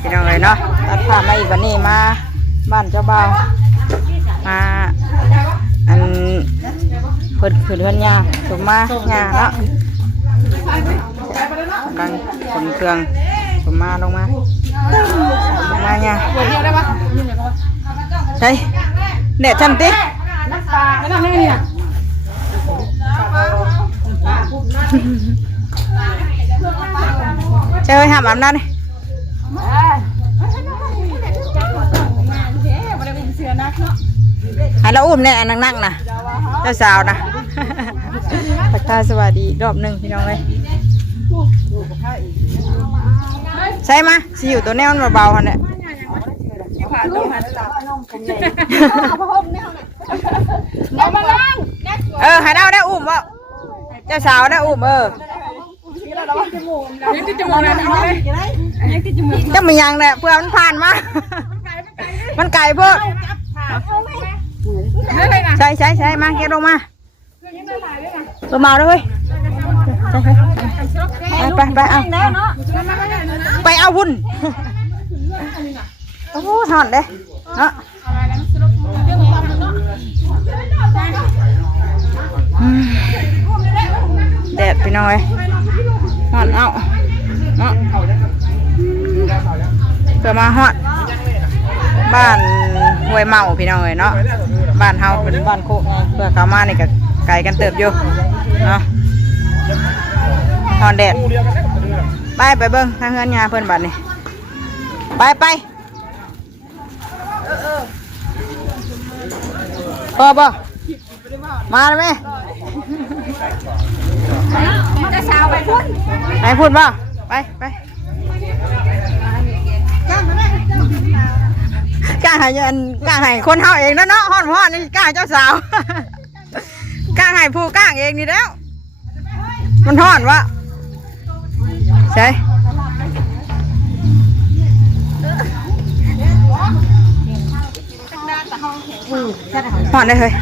พี่น้องเลยเนาะตัดภาพมาอีกวันนี้มาบ้านเจ้าบ่าวมาอันเปิดขืนเฮือนยาสมมาหยาเนาะดังขนเครื่องสมมาลงมาหยาใช่เด็ดชันติเจอหามอาบน้ำนี่ให้เราอุ้มเนี่ยนั่งๆนะเจ้าสาวนะทักทายสวัสดีรอบหนึ่งพี่น้องเลยใช่ไหมสิอยู่ตัวแนวมันเบาๆฮะเนี่ยให้เราได้อุ้มวะเจ้าสาวได้อุ้มจะมียังเนี่ยเพื่อมันผ่านมามันไก่เพื่อใช่มาเก็บลงมาตัวเมาด้วยไปเอาวุ่นโอ้โหถอนเลยเนาะแดดไปหน่อยถอนเอาเนาะเพื่อมาฮอดบ้านห้วยเมาพี่น้องเลยเนาะบ้านเฮาเป็นบ้านโคกเพื่อเข้ามานี่ก็ไกลกันเติบอยู่เนาะฮอนแดดไปเบิ้งทางเฮือนยาเพื่อนบ้านนี่ไปพอบ่มาเลยไหมจะสาวไปพูดบ่ไปกล้าให้คนเฮาเองเนาะฮ้อนนี่กล้าเจ้าสาวกล้าให้ผู้กล้าเองนี่แล้วมันฮ้อนวะใช่ฮ้อนได้เลย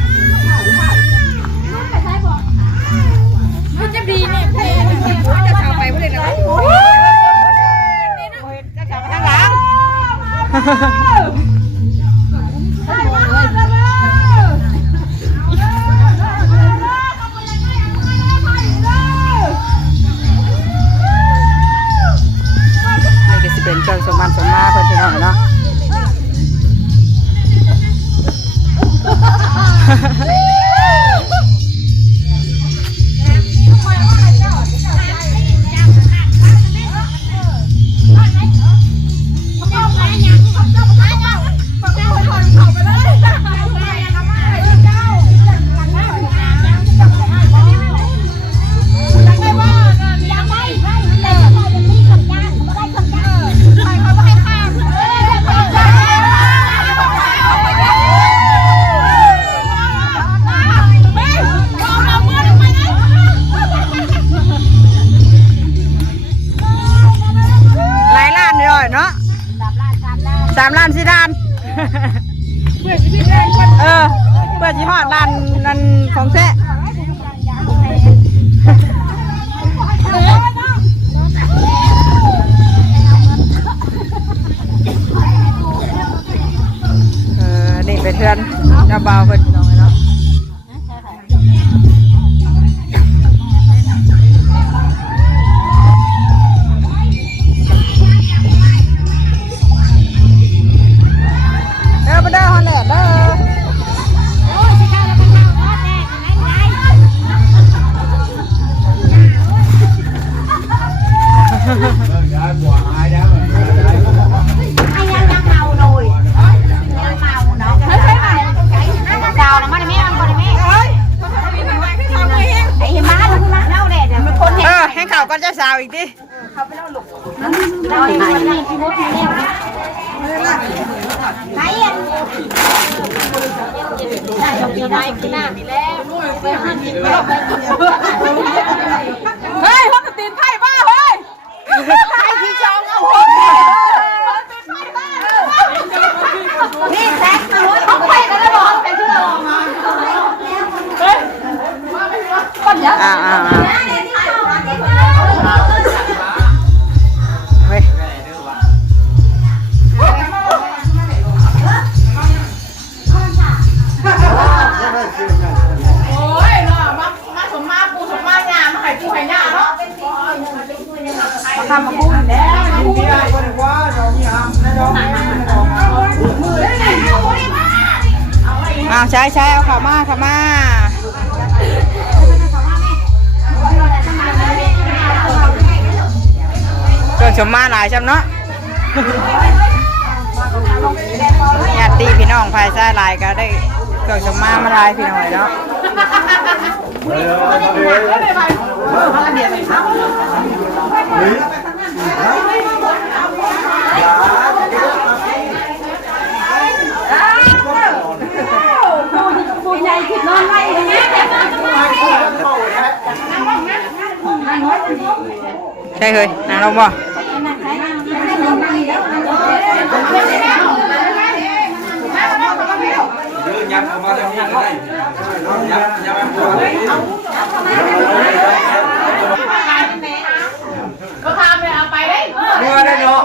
มันจะดีเนี่ยเพลงจะสาวไปเพื่อนนะจะสาวมาทางหลังเป็นเจ้าสมบัติสมมาเพื่อนพี่น้องเนาะ3 ล้าน4 ล้านเพื่อจีฮอดล้านนั่นของแท้นี่เป็นเพื่อนจะเบาเพื่อนน้องเนาะเด้อฮอนแดดเด้อให้ข่าวก่อนเจ้าสาวอีกดิเขาไปเล่าหลุกไหนอ่ะเฮ้ยพ่อตีนไผ่บ้าเฮ้ยไผ่ที่ชองเอาหัวนี่แท็กเขาไผ่กันแล้วบอกแต่ชื่อเราเฮ้ยคนเยอะเฮ้ย ทำมาคุ้มเอาใช้เอาขามาเครื่องชมมาหลายจำเนาะญาติพี่น้องภายใต้หลายก็ได้เครื่องชมมาหลายพี่น้องเนาะผู้ใหญ่ขึ้นนอนไว้อย่างเงี้ยใช่เลยนางลงบ่ยับออกมาจากนี้ก็ได้ยับมาตัวก็พาไปเอาไปเลยเมื่อได้เนาะ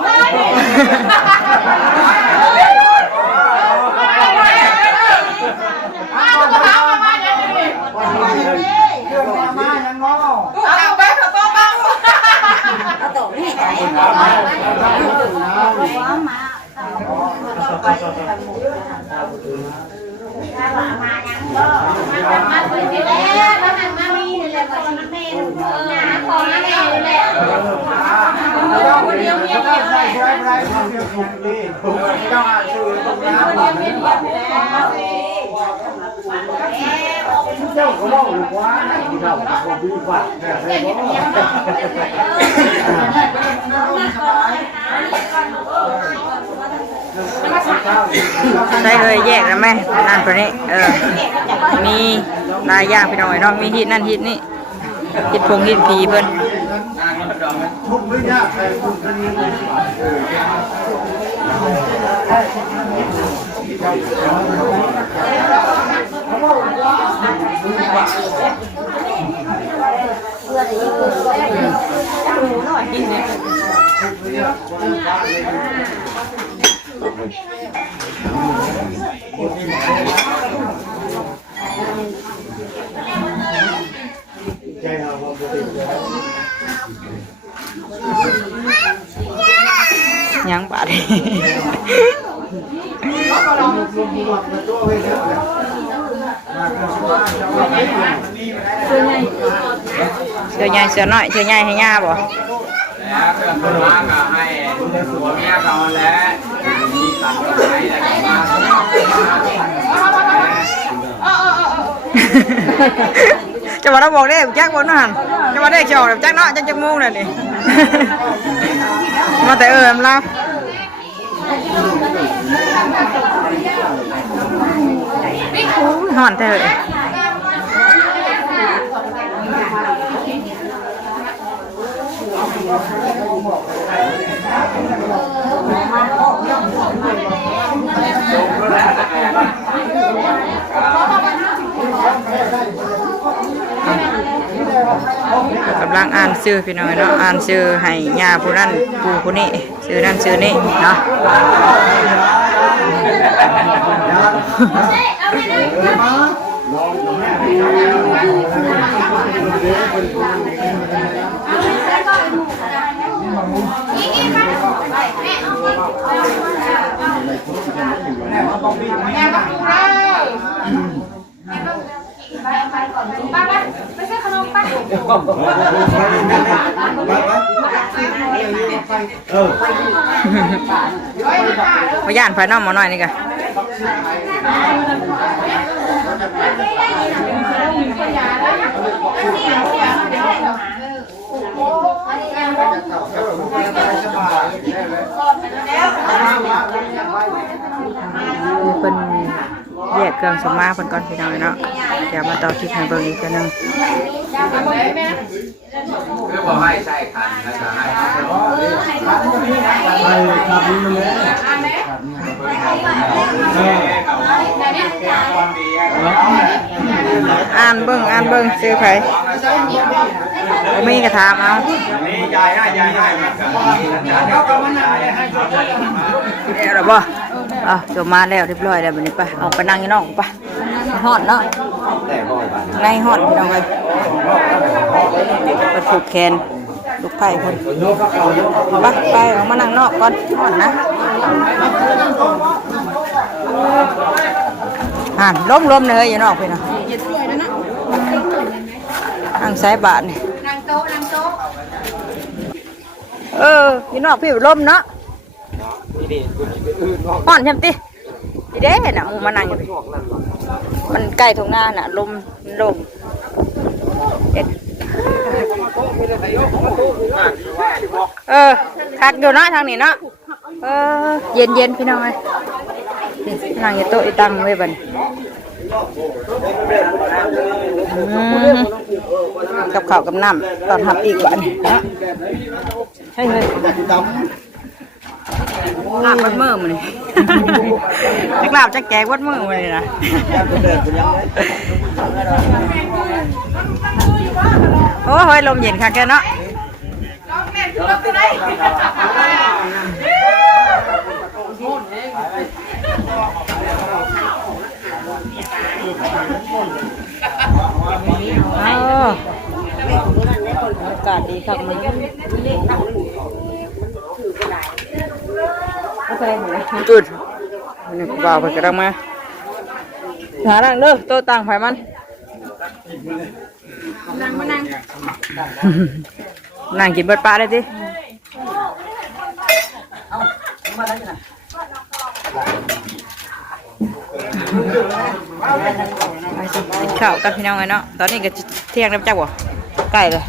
เจ้าก็บอกว่าที่เราผมดีกว่าได้เลยแยกแล้วแม่นั่นตัวนี้มีลายย่างไปหน่อยเนาะมีฮิตนั่นฮิตนี่ฮิตพงฮิตผีเพิ่น ทุกเรื่องยากแต่คุณคนนี้ใจเราปกติยังบาดเสือใหญ่เสือน้อยเสือใหญ่ให้ย่าบ่แล้วเพื่อนคนรักก็ให้หัวเมียเขาแล้วมีสัตว์ก็ให้แล้วก็มาจะมาเราบอกได้แจ็คบนนั่นจะมาได้เขียวแจ็คเนาะจังมุ้งเลยนี่มาแต่มเราห่อนเถอะกำลังอ่านชื่อพี่น้อยเนาะอ่านชื่อให้ญาผู้นั้นผู้นี้ชื่อนั้นชื่อนี้เนาะไม่ใช่ขนมปังมาย่านไฟน้องมาหน่อยนี่กะเป็นแยกเครื่องสมมาเพิ่นก่อนพี่น้องเนาะเดี๋ยวมาต่อคลิปให้เบิ่งอีกทีนึงคือบอกให้ใส่คันแล้วก็ให้อ่านเบิ่งซื้อไผมีกระถามเอานี่ยายให้เขาก็มานั่งให้เดี๋ยวบ่จบมาแล้วเรียบร้อยแล้วบัดนี้ไปออกไปนั่งอยู่นอกไปฮอดเนาะในฮอดพี่น้องเอ้ยไปผูกแขน ลูกไผ่คนไปออกมานั่งนอกก่อนก่อนนะล้มเลยอยู่นอกไปนะนั่งสายบาทนี่นั่งโต๊ะอยู่นอกพี่ล้มเนาะห่อนใช่ไหมทีเด้น่ะมึงมานั่งอยู่มันใกล้ตรงหน้าน่ะลมคักอยู่เนาะทางนี้เนาะเย็นพี่น้องเลยนั่งอยู่โต๊ะตั้งไว้บันกับข้าวกับน้ำตอนทำอีกบันนะใช่เลยลาบวัดมือมันนี่จักลาบจักแกงวัดมือมันนี่นะโอ้ยลมเย็นค่ะแกเนาะอากาศดีครับมันจุดนี่บ่าวไปกระดังมาหาดังเด้อโตต่างไผมันนั่งกินเบิดปลาได้สิกินข้าวกับพี่น้องไงเนาะตอนนี้ก็เที่ยงแล้วจ้าบ่ใกล้เลย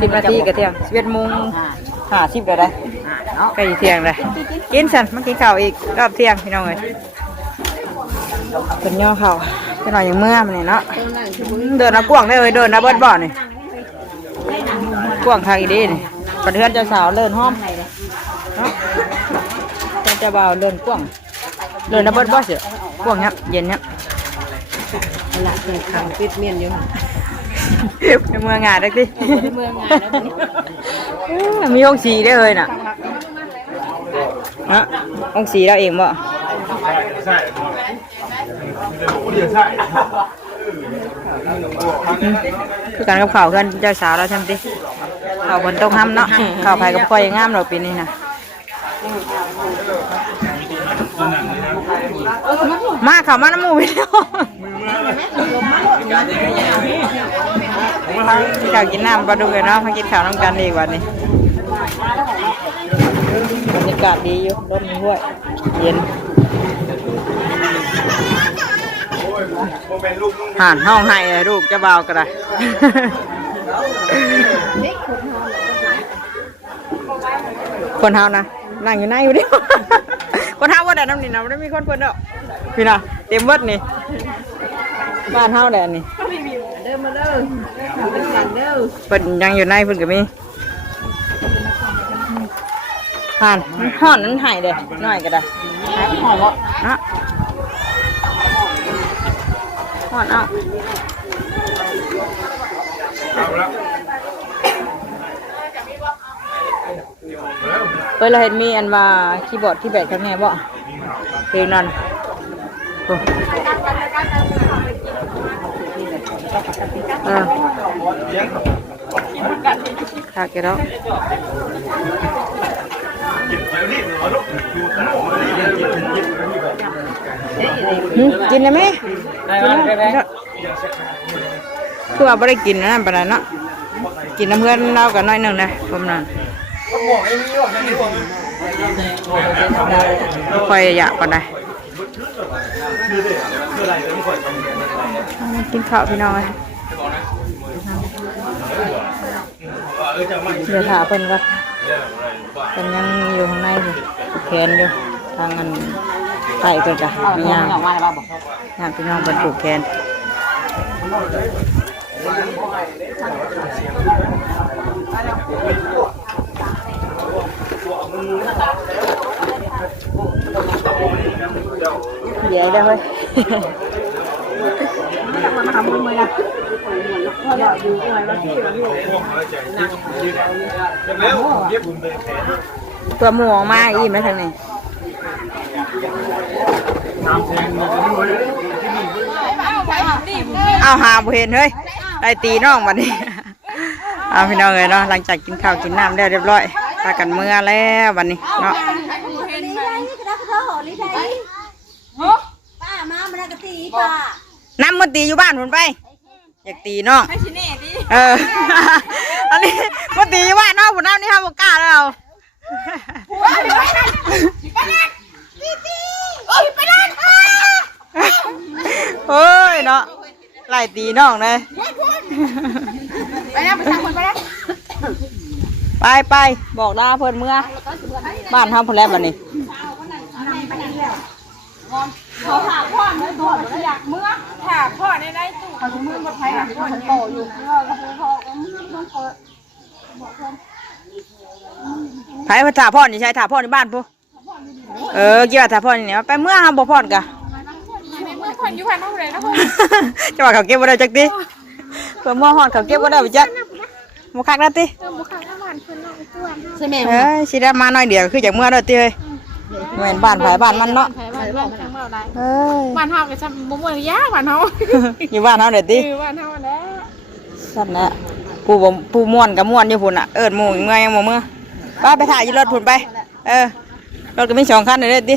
10 นาทีก็เที่ยง11:50แล้วได้ใกล้เที่ยงเลยกินสันมากินข้าวอีกรอบเที่ยงพี่น้องเลยเป็นย่อข้าวเป็นหน่อยอย่างเมื่อมันนี่เนาะเดินนะกว้างได้เลยเดินนะเบิดบ่อนี่กว้างทางอีดีนี่ประเทือนเจ้าสาวเดินห้อมเนาะเจ้าบ่าวเดินกว้างเดินนะเบิดบ่อเสียกว้างเนี้ยเย็นเนี้ยละเป็นคำปิดเมียนอยู่ในเมืองงานได้ดิมีห้องสีได้เลยน่ะห้องสีเราเองบ่คือการกับข่าวกันเจ้าสาวเราใช่ไหมดิข่าวบนต้องห้ามเนาะข่าวไผ่กับค่อยงามเราปีนี้นะมาข่าวมาน้ำมูวิดีโอข่าวกินน้ำปลาดุกเลยเนาะมากินข่าวน้ำกันดีกว่านี้บรรยากาศดีอยู่ร่มห้วยเย็นห่านห้องให้ลูกจะเบาก็ได้คนเฮานะนั่งอยู่ไหนอยู่ดิคนเฮาว่าแต่น้ำนี่นะไม่ได้มีคนเพิ่นเด้อพี่น่ะเต็มวัดนี่บ้านเฮาแดนนี่เดินมาเด้อเพิ่นยังอยู่ในเพิ่นก็มีห่านห่อนนั้นหายเด้อน้อยก็ได้ห่อนนะห่อนเอาเราเห็นมีอันว่าคีย์บอร์ดที่แบตข้างในบ่เพลงนั้นค่ะแกแล้วกินได้ไหมคือว่าไม่ได้กินนะปานนั้นเนาะกินน้ำเพื่อนเรากันน้อยหนึ่งนะประมาณค่อยอยากก่อนได้กินข้าวพี่น้อยเดี๋ยวถาเพิ่นก็เป็นยังอยู่ข้างในอยู่แขนอยู่ทางอันไก่เพิ่นจ้ะย่างพี่น้องบรรจุแขนเดี๋ยวได้เฮ้ยตัวหมูออกมาอีกไหมทางนี้เอาหาบ่เห็นเฮ้ยได้ตีน้องวันนี้ เอาพี่น้องเลยเนาะหลังจากกินข้าวกินน้ำได้เรียบร้อยพากันเมื่อแล้ววันนี้เนาะ ป้ามามันกะตีป้า น้ำมันตีอยู่บ้านผมไปอยากตีน้องเออ อันนี้มันตีอยู่บ้านน้องผมน้ำนี่ห้ามกล้าแล้ว เฮ้ยเนาะไล่ตีน้องเลยไปนะไปทางคนไปนะไปบอกลาเพิ่นเมื่อบ้านทำพนแล้วบัดนี้ ขอถามพ่อเมื่อก่อนอยากเมื่อถามพ่อในได้ตู้เขาจะมือมาไพ่หลังพ่อโตอยู่เมื่อก็คือพ่อก็มือต้องเปิด ไผมาถ่าพ่อนี่ใช่ถ่าพ่อในบ้านปุ๊เกี่ยวกับถ่าพ่อนี่เนี่ยไปเมื่อห้ามบอกพ่อกัน เมื่อคนอยู่พันเท่าไหร่นะพ่อ จะว่าเขาเก็บบ่ได้จักดิเพื่อเมื่อหอดเขาเก็บบ่ได้ไปจักบ่คักแล้วติ บุคคลน้ำมันคนนอกตัวใช่ไหม สิได้มาหน่อยเดียวคือจากเมื่อเด้อติเฮ้ยแม่นบ้านไผบ้านมันเนาะ บ้านเรื่องทั้งเมื่อไร เอ้ย บ้านเฮาก็จะบ่เมื่อยากบ้านเฮา อยู่บ้านเฮาเด้อติ บ้านเฮาแล้ว ซั่นแหละผู้ม่วนก็ม่วนอยู่พุ่นน่ะเอิ้นหมู่เมื่อยังบ่เมื่อไปถ่ายอยู่รถพุ่นไปรถก็มี2คันเด้อติ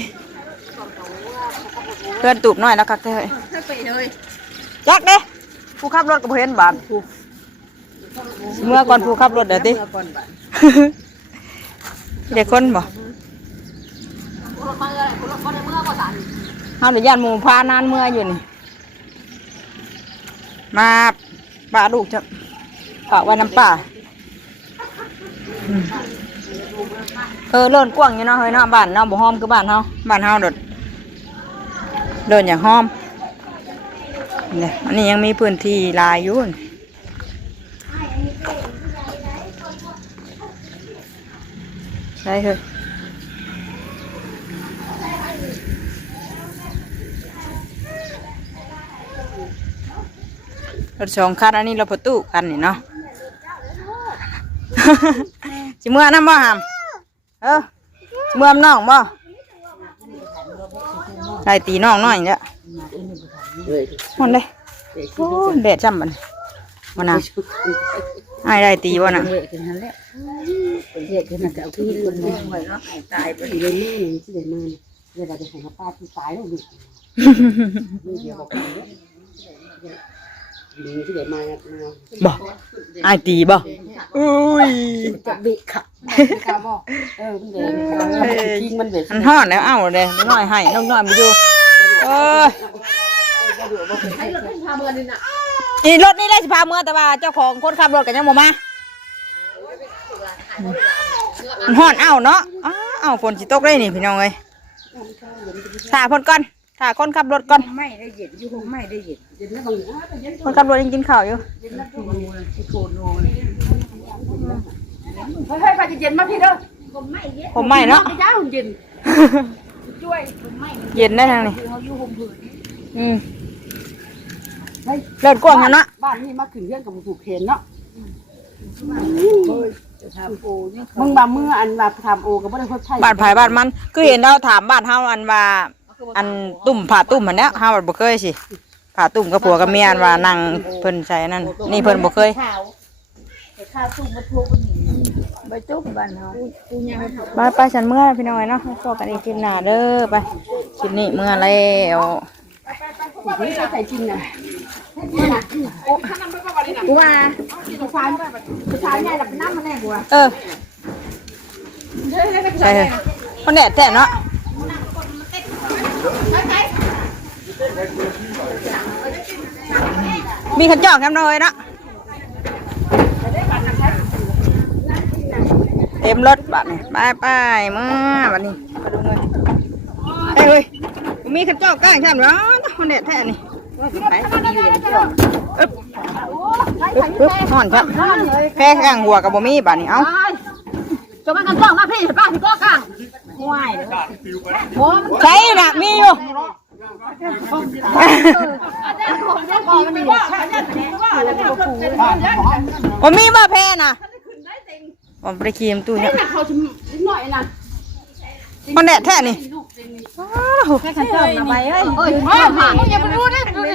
เพื่อนตูบน้อยแล้วคักเด้อจักเด้ผู้ขับรถก็บ่เห็นบาดเมื่อก่อนผู้ขับรถเด้อติเด็กคนบ่เฮาได้ย่านหมู่พานานเมื่ออยู่นี่มาป้าลูกจะฝากไว้น้ำป้าเลิ่นกว้างอยู่เนาะเฮ้ยเนาะบ้านเนาะบ่หอมคือบ้านเฮาโดดเดินอย่างหอมเนี่ยอันนี้ยังมีพื้นที่ลายอยู่ใช่เฮ้ยรถ2คันอันนี้เราประตูคันนี่เนาะ สิเมื่อน้ำบ่หามสิเมื่อน้องบ่ไล่ตีน้องน้อยเนี่ยมันเลยโอ้แดดจ้ำมันวันน่ะไอ้ได้ตีบ่น่ะ เด็กคนนั้นก็เอาขึ้นลงมาไว้แล้วตายไปเลยนี่ที่เดินมาเดี๋ยวเราจะส่งป้าที่ตายแล้วดิเดี๋ยวบอกเลยที่เดินมา บ่ไอ้ตีบ่อุ้ย จะบิขับมันเดินทิ้งมันเดิน มันฮ้อนแล้วเอ้าเลยน้อยให้น้องน้อยไปดูนี่รถนี่ได้สิพาเมื่อแต่ว่าเจ้าของคนขับรถกันยังบ่มามันฮ้อนเอ้าเนาะเอ้าฝนสิตกได้นี่พี่น้องเอ้ยถ่าคนก่อนถ่าคนขับรถก่อน ไม่ได้เย็นอยู่คงไม่ได้เย็นเย็นแล้วบาง คนขับรถยังกินข้าวอยู่ เฮ้ยไปจะเย็นมาพี่เด้อ ผมไม่เนาะ จ้าหุ่นเย็น เย็นได้ทางนี้เลิศกว้างเนาะ บ้านนี้มาขึ้นเรื่องกับผูกเห็นเนาะมึงบาเมื่ออันว่าทำโอกับบ่ได้คนไทย บ้านไผ่บ้านมันคือเห็นเราถามบ้านเฮาอันว่าอันตุ่มผ่าตุ่มอันเนี้ยเฮาบ่เคยสิผ่าตุ่มกับผัวกับเมียอันว่านั่งเพิ่นใส่นั่นนี่เพิ่นบ่เคย ข้าวตุ้มมาทุบใบจุ๊บบ้านเฮา ไปฉันเมื่อพี่น้อยเนาะพอกันอีกคลิปหน้าเด้อไปคลิปนี้เมื่อแล้ว นี่ใส่จริงนะกูว่าผู้ชายใหญ่หลับน้ำมาแน่กูว่า ใช่คนแดดแท้เนาะมีขันจอกแคมน้อยเนาะเต็มรถบัดนี่ไปมาบัดนี้มาดูเลยเฮ้ยมีขันจอกก้างใช่ไหมเนาะคนแดดแท้นี่ห่อนครับแพ้ข้างหัวกับบ่มีบัดนี้เอ้า จะมากันจ้องมาพี่ป้าที่ก็กลางห่วย ใช่น่ะมีอยู่ผมมีบ่แพ้น่ะผมไปขี่มตู้เนี่ย เขาจะหน่อยนะ มันแดดแท้นี่ แค่กันจ้องมาไปเฮ้ยอย่าไปรู้ได้ดูดิ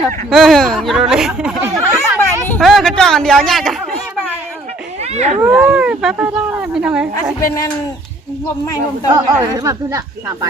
อยู่ดูเลยกระจอกอันเดียวเนี่ยจ้ะ โอ้ยไปได้พี่น้องเอ้ย อาจจะเป็นนั่นผมไม่ผมโต เออแบบนั้นทำไป